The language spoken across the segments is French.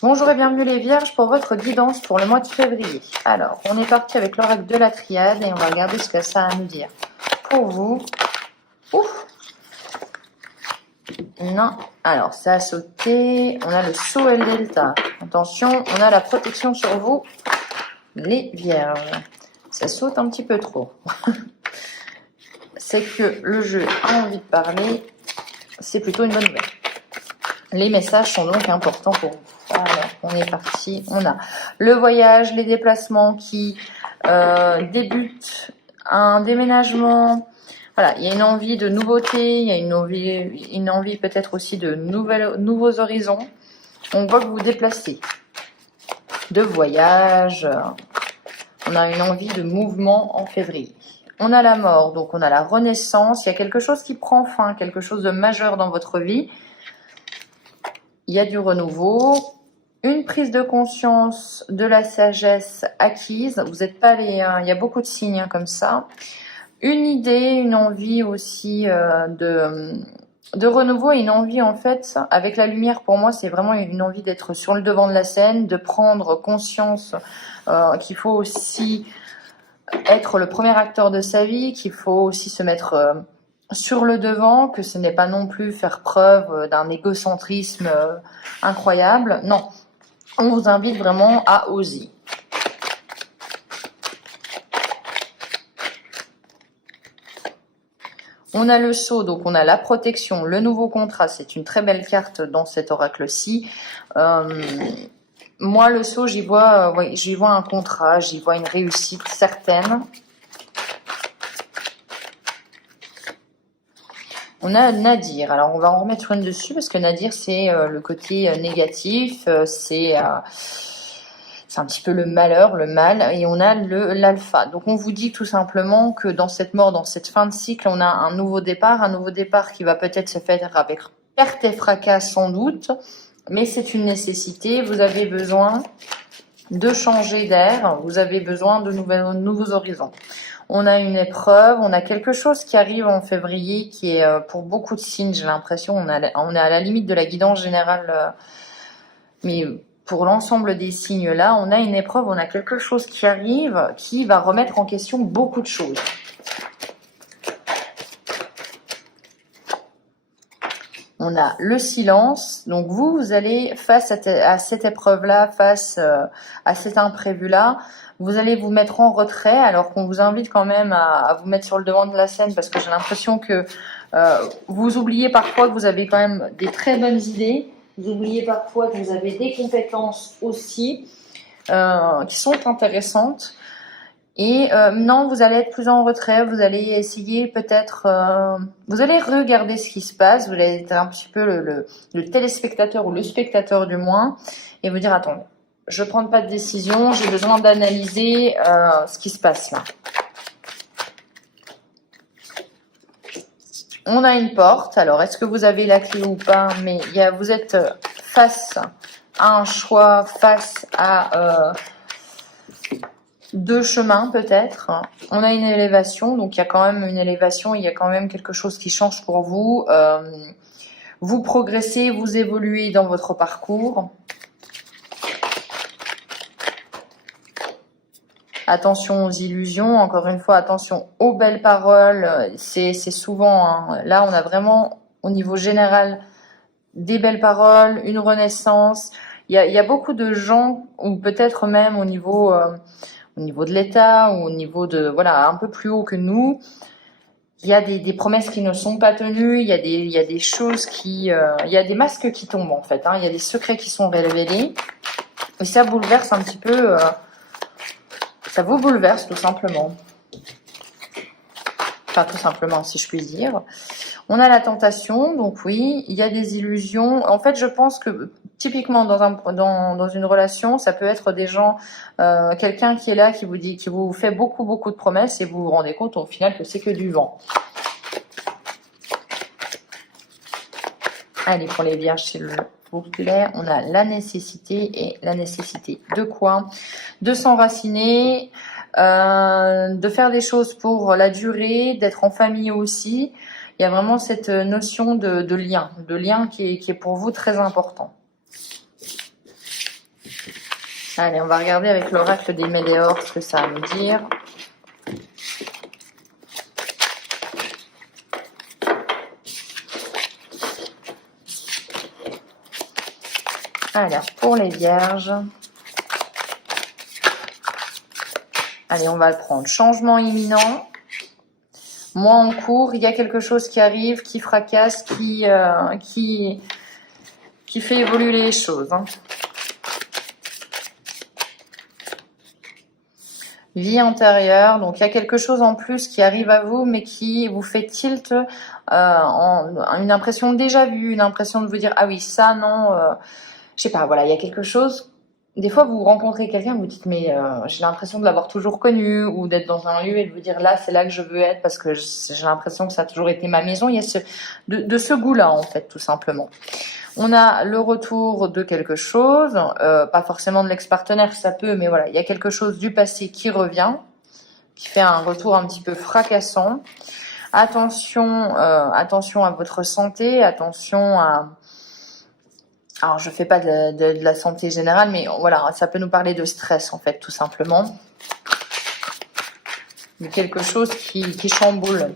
Bonjour et bienvenue les Vierges pour votre guidance pour le mois de février. Alors, on est parti avec l'oracle de la triade et on va regarder ce que ça a à nous dire. Pour vous, ouf, non, alors ça a sauté, on a le saut et le delta. Attention, on a la protection sur vous, les Vierges. Ça saute un petit peu trop. C'est que le jeu a envie de parler, c'est plutôt une bonne nouvelle. Les messages sont donc importants pour vous. Alors, on est parti. On a le voyage, les déplacements qui débutent, un déménagement. Voilà, il y a une envie de nouveauté, il y a une envie peut-être aussi de nouveaux horizons. On voit que vous vous déplacez, de voyage. On a une envie de mouvement en février. On a la mort, donc on a la renaissance. Il y a quelque chose qui prend fin, quelque chose de majeur dans votre vie. Il y a du renouveau, une prise de conscience de la sagesse acquise. Vous n'êtes pas les... il y a beaucoup de signes comme ça. Une idée, une envie aussi de renouveau et une envie en fait, avec la lumière pour moi, c'est vraiment une envie d'être sur le devant de la scène, de prendre conscience qu'il faut aussi être le premier acteur de sa vie, qu'il faut aussi se mettre... sur le devant, que ce n'est pas non plus faire preuve d'un égocentrisme incroyable. Non, on vous invite vraiment à oser. On a le sceau, donc on a la protection, le nouveau contrat. C'est une très belle carte dans cet oracle-ci. Moi, le sceau, j'y vois un contrat, j'y vois une réussite certaine. On a Nadir. Alors, on va en remettre une dessus parce que Nadir, c'est le côté négatif. C'est un petit peu le malheur, le mal. Et on a l'alpha. Donc, on vous dit tout simplement que dans cette mort, dans cette fin de cycle, on a un nouveau départ. Un nouveau départ qui va peut-être se faire avec perte et fracas sans doute. Mais c'est une nécessité. Vous avez besoin de changer d'air. Vous avez besoin de nouveaux horizons. On a une épreuve, on a quelque chose qui arrive en février qui est pour beaucoup de signes, j'ai l'impression, on est à la limite de la guidance générale, mais pour l'ensemble des signes là, on a une épreuve, on a quelque chose qui arrive qui va remettre en question beaucoup de choses. On a le silence, donc vous allez face à cette épreuve-là, face à cet imprévu-là, vous allez vous mettre en retrait alors qu'on vous invite quand même à vous mettre sur le devant de la scène parce que j'ai l'impression que vous oubliez parfois que vous avez quand même des très bonnes idées, vous oubliez parfois que vous avez des compétences aussi qui sont intéressantes. Et non, vous allez être plus en retrait, vous allez essayer peut-être, vous allez regarder ce qui se passe, vous allez être un petit peu le téléspectateur ou le spectateur du moins, et vous dire, attends, je ne prends pas de décision, j'ai besoin d'analyser ce qui se passe là. On a une porte, alors est-ce que vous avez la clé ou pas, mais vous êtes face à un choix, face à... deux chemins peut-être. On a une élévation, donc il y a quand même une élévation, il y a quand même quelque chose qui change pour vous. Vous progressez, vous évoluez dans votre parcours. Attention aux illusions, encore une fois, attention aux belles paroles. C'est souvent, hein, là on a vraiment au niveau général des belles paroles, une renaissance. Il y a beaucoup de gens, ou peut-être même au niveau de l'État ou au niveau de, voilà, un peu plus haut que nous, il y a des promesses qui ne sont pas tenues, il y a des choses qui... il y a des masques qui tombent en fait, hein, il y a des secrets qui sont révélés, et ça bouleverse un petit peu... ça vous bouleverse tout simplement. Enfin, tout simplement, si je puis dire. On a la tentation, donc oui, il y a des illusions. En fait, je pense que typiquement dans une relation, ça peut être des gens, quelqu'un qui est là, qui vous fait beaucoup de promesses et vous vous rendez compte au final que c'est que du vent. Allez, pour les vierges, c'est le clair. On a la nécessité et la nécessité de quoi? De s'enraciner, de faire des choses pour la durée, d'être en famille aussi. Il y a vraiment cette notion de lien qui est pour vous très important. Allez, on va regarder avec l'oracle des Méléores ce que ça va nous dire. Alors, pour les vierges. Allez, on va le prendre. Changement imminent. Mois en cours, il y a quelque chose qui arrive, qui fracasse, qui fait évoluer les choses. Hein. Vie antérieure, donc il y a quelque chose en plus qui arrive à vous, mais qui vous fait tilt une impression déjà vue, une impression de vous dire, ah oui, ça, non, je sais pas, voilà, il y a quelque chose. Des fois, vous rencontrez quelqu'un, vous dites, mais j'ai l'impression de l'avoir toujours connu, ou d'être dans un lieu et de vous dire, là, c'est là que je veux être, parce que j'ai l'impression que ça a toujours été ma maison. Il y a de ce goût-là, en fait, tout simplement. On a le retour de quelque chose, pas forcément de l'ex-partenaire, ça peut, mais voilà, il y a quelque chose du passé qui revient, qui fait un retour un petit peu fracassant. Attention, attention à votre santé, attention à... Alors, je fais pas de la santé générale, mais voilà, ça peut nous parler de stress, en fait, tout simplement. De quelque chose qui chamboule.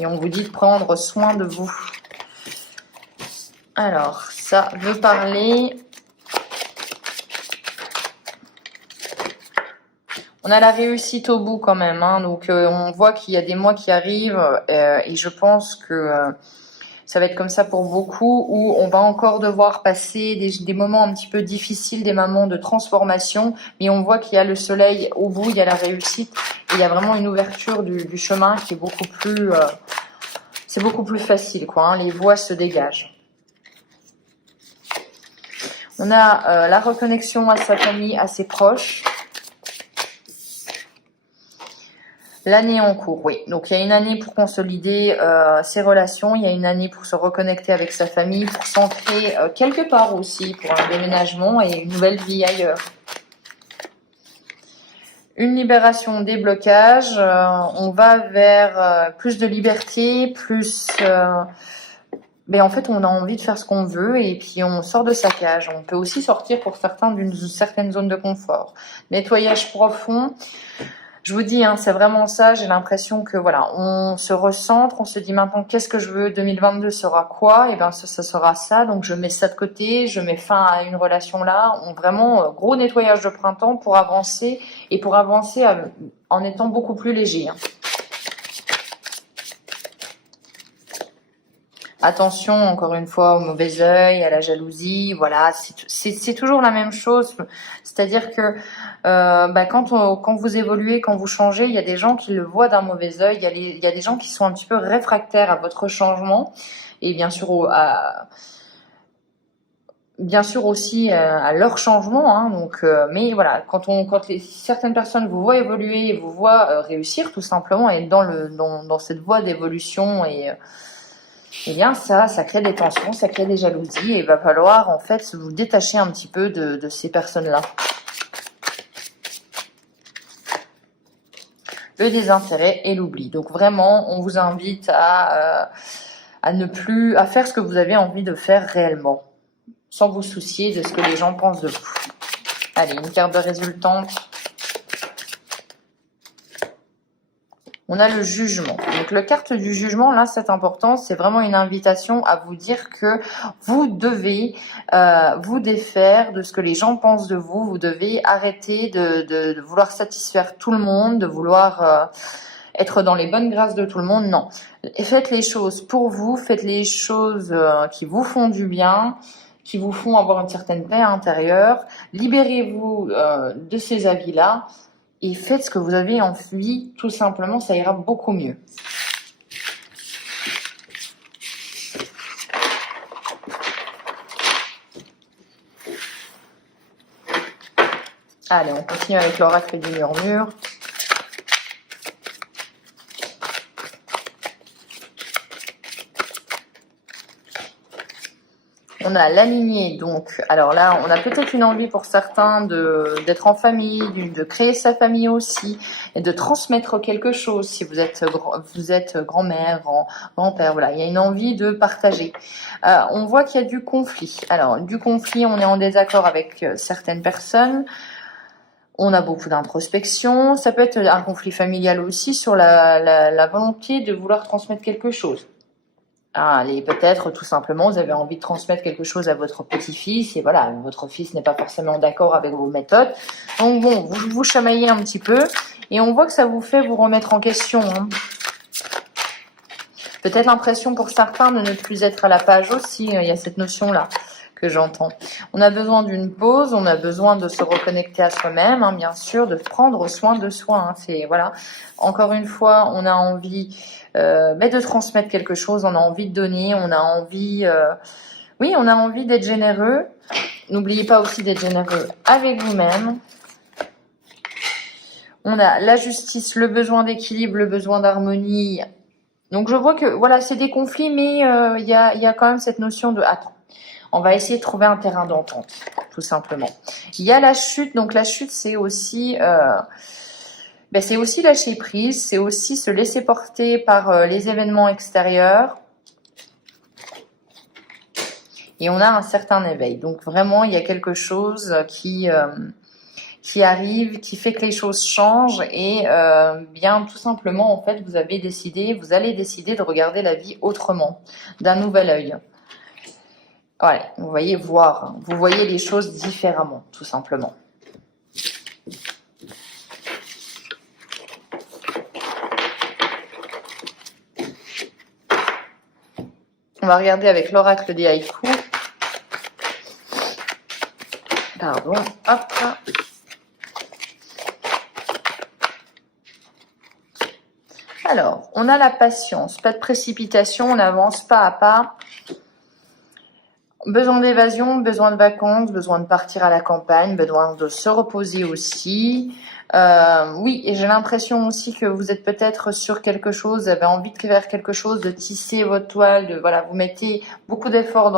Et on vous dit de prendre soin de vous. Alors, ça veut parler... On a la réussite au bout quand même, hein, donc on voit qu'il y a des mois qui arrivent et je pense que ça va être comme ça pour beaucoup, où on va encore devoir passer des moments un petit peu difficiles, des moments de transformation, mais on voit qu'il y a le soleil au bout, il y a la réussite, et il y a vraiment une ouverture du chemin qui est beaucoup plus... c'est beaucoup plus facile, quoi, hein, les voies se dégagent. On a la reconnexion à sa famille, à ses proches. L'année en cours, oui. Donc, il y a une année pour consolider ses relations. Il y a une année pour se reconnecter avec sa famille, pour s'ancrer quelque part aussi, pour un déménagement et une nouvelle vie ailleurs. Une libération des blocages. On va vers plus de liberté, plus... mais en fait, on a envie de faire ce qu'on veut et puis on sort de sa cage. On peut aussi sortir pour certains d'une certaine zone de confort. Nettoyage profond. Je vous dis, hein, c'est vraiment ça. J'ai l'impression que voilà, on se recentre, on se dit maintenant qu'est-ce que je veux. 2022 sera quoi? Et ben ça sera ça. Donc je mets ça de côté, je mets fin à une relation là. Vraiment gros nettoyage de printemps pour avancer et pour avancer en étant beaucoup plus léger. Hein. Attention, encore une fois, au mauvais œil, à la jalousie, voilà, c'est toujours la même chose. C'est-à-dire que quand vous évoluez, quand vous changez, il y a des gens qui le voient d'un mauvais œil, il y a des gens qui sont un petit peu réfractaires à votre changement, et bien sûr aussi à leur changement. Hein, donc, mais voilà, quand certaines personnes vous voient évoluer, et vous voient réussir tout simplement, et dans cette voie d'évolution eh bien, ça crée des tensions, ça crée des jalousies et il va falloir en fait vous détacher un petit peu de ces personnes-là. Le désintérêt et l'oubli. Donc vraiment, on vous invite à faire ce que vous avez envie de faire réellement, sans vous soucier de ce que les gens pensent de vous. Allez, une carte de résultante. On a le jugement. Donc, la carte du jugement, là, c'est important. C'est vraiment une invitation à vous dire que vous devez vous défaire de ce que les gens pensent de vous. Vous devez arrêter de vouloir satisfaire tout le monde, de vouloir être dans les bonnes grâces de tout le monde. Non. Et faites les choses pour vous. Faites les choses qui vous font du bien, qui vous font avoir une certaine paix intérieure. Libérez-vous de ces avis-là. Et faites ce que vous avez envie, tout simplement, ça ira beaucoup mieux. Allez, on continue avec l'oracle du murmure. On a la lignée, donc, alors là, on a peut-être une envie pour certains d'être en famille, de créer sa famille aussi, et de transmettre quelque chose, si vous êtes grand-mère, grand-père, voilà, il y a une envie de partager. On voit qu'il y a du conflit. Alors, du conflit, on est en désaccord avec certaines personnes, On a beaucoup d'introspection. Ça peut être un conflit familial aussi sur la volonté de vouloir transmettre quelque chose. Allez, peut-être tout simplement, vous avez envie de transmettre quelque chose à votre petit-fils et voilà, votre fils n'est pas forcément d'accord avec vos méthodes. Donc bon, vous vous chamaillez un petit peu et on voit que ça vous fait vous remettre en question. Hein. Peut-être l'impression pour certains de ne plus être à la page aussi, il y a cette notion-là que j'entends. On a besoin d'une pause, on a besoin de se reconnecter à soi-même, hein, bien sûr, de prendre soin de soi. Hein, c'est voilà. Encore une fois, on a envie de transmettre quelque chose, on a envie de donner, on a envie, oui, on a envie d'être généreux. N'oubliez pas aussi d'être généreux avec vous-même. On a la justice, le besoin d'équilibre, le besoin d'harmonie. Donc je vois que voilà, c'est des conflits, mais il y a quand même cette notion de attends. On va essayer de trouver un terrain d'entente, tout simplement. Il y a la chute. Donc la chute, c'est aussi, c'est aussi lâcher prise, c'est aussi se laisser porter par les événements extérieurs. Et on a un certain éveil. Donc vraiment, il y a quelque chose qui arrive, qui fait que les choses changent. Et bien tout simplement, en fait, vous allez décider de regarder la vie autrement, d'un nouvel œil. Voilà, vous voyez voir, vous voyez les choses différemment, tout simplement. On va regarder avec l'oracle des haïkus. Pardon, hop. Alors, on a la patience, pas de précipitation, on avance pas à pas. Besoin d'évasion, besoin de vacances, besoin de partir à la campagne, besoin de se reposer aussi. Oui, et j'ai l'impression aussi que vous êtes peut-être sur quelque chose, vous avez envie de faire quelque chose, de tisser votre toile, de voilà, vous mettez beaucoup d'efforts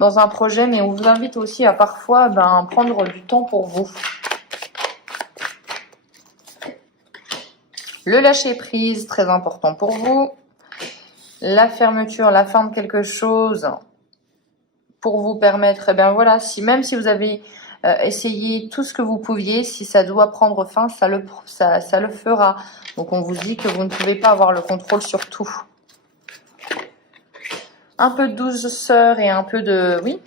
dans un projet, mais on vous invite aussi à parfois prendre du temps pour vous. Le lâcher prise, très important pour vous. La fermeture, la fin de quelque chose pour vous permettre, voilà, même si vous avez essayé tout ce que vous pouviez, si ça doit prendre fin, ça le fera. Donc on vous dit que vous ne pouvez pas avoir le contrôle sur tout. Un peu de douceur et un peu de... Oui,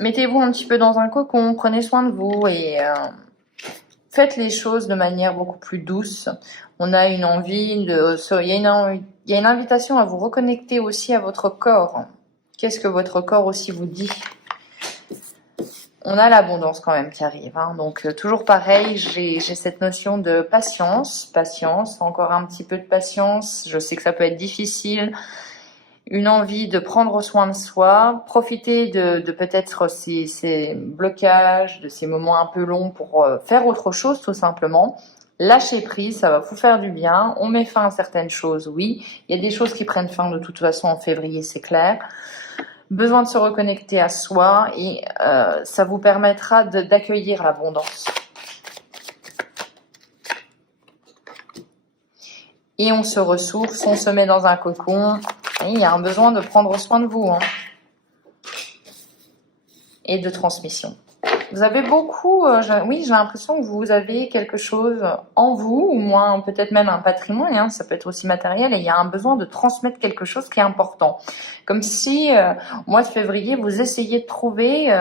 mettez-vous un petit peu dans un cocon, prenez soin de vous et faites les choses de manière beaucoup plus douce. On a une envie de... Il y a une invitation à vous reconnecter aussi à votre corps. Qu'est-ce que votre corps aussi vous dit? On a l'abondance quand même qui arrive. Hein. Donc toujours pareil, j'ai cette notion de patience. Patience, encore un petit peu de patience. Je sais que ça peut être difficile. Une envie de prendre soin de soi. Profiter de peut-être ces blocages, de ces moments un peu longs pour faire autre chose tout simplement. Lâcher prise, ça va vous faire du bien. On met fin à certaines choses, oui. Il y a des choses qui prennent fin de toute façon en février, c'est clair. Besoin de se reconnecter à soi et ça vous permettra d'accueillir l'abondance. Et on se ressource, on se met dans un cocon. Et il y a un besoin de prendre soin de vous. Hein. Et de transmission. Vous avez beaucoup, oui, j'ai l'impression que vous avez quelque chose en vous, ou moins peut-être même un patrimoine, hein, ça peut être aussi matériel, et il y a un besoin de transmettre quelque chose qui est important. Comme si, au mois de février, vous essayez de trouver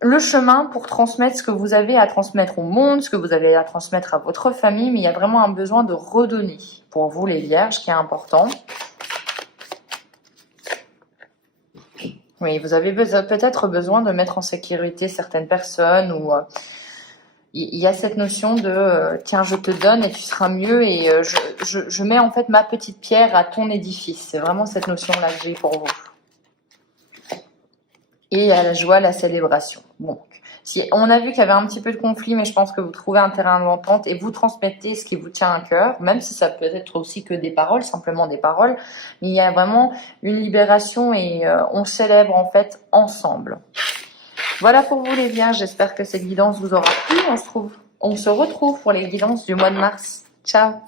le chemin pour transmettre ce que vous avez à transmettre au monde, ce que vous avez à transmettre à votre famille, mais il y a vraiment un besoin de redonner pour vous, les vierges, qui est important. Oui, vous avez peut-être besoin de mettre en sécurité certaines personnes ou il y a cette notion de tiens, je te donne et tu seras mieux et je mets en fait ma petite pierre à ton édifice. C'est vraiment cette notion-là que j'ai pour vous. Et il y a la joie, la célébration. Bon, on a vu qu'il y avait un petit peu de conflit, mais je pense que vous trouvez un terrain d'entente et vous transmettez ce qui vous tient à cœur, même si ça peut être aussi que des paroles, simplement des paroles. Mais il y a vraiment une libération et on célèbre en fait ensemble. Voilà pour vous les vierges, j'espère que cette guidance vous aura plu. On se retrouve pour les guidances du mois de mars. Ciao!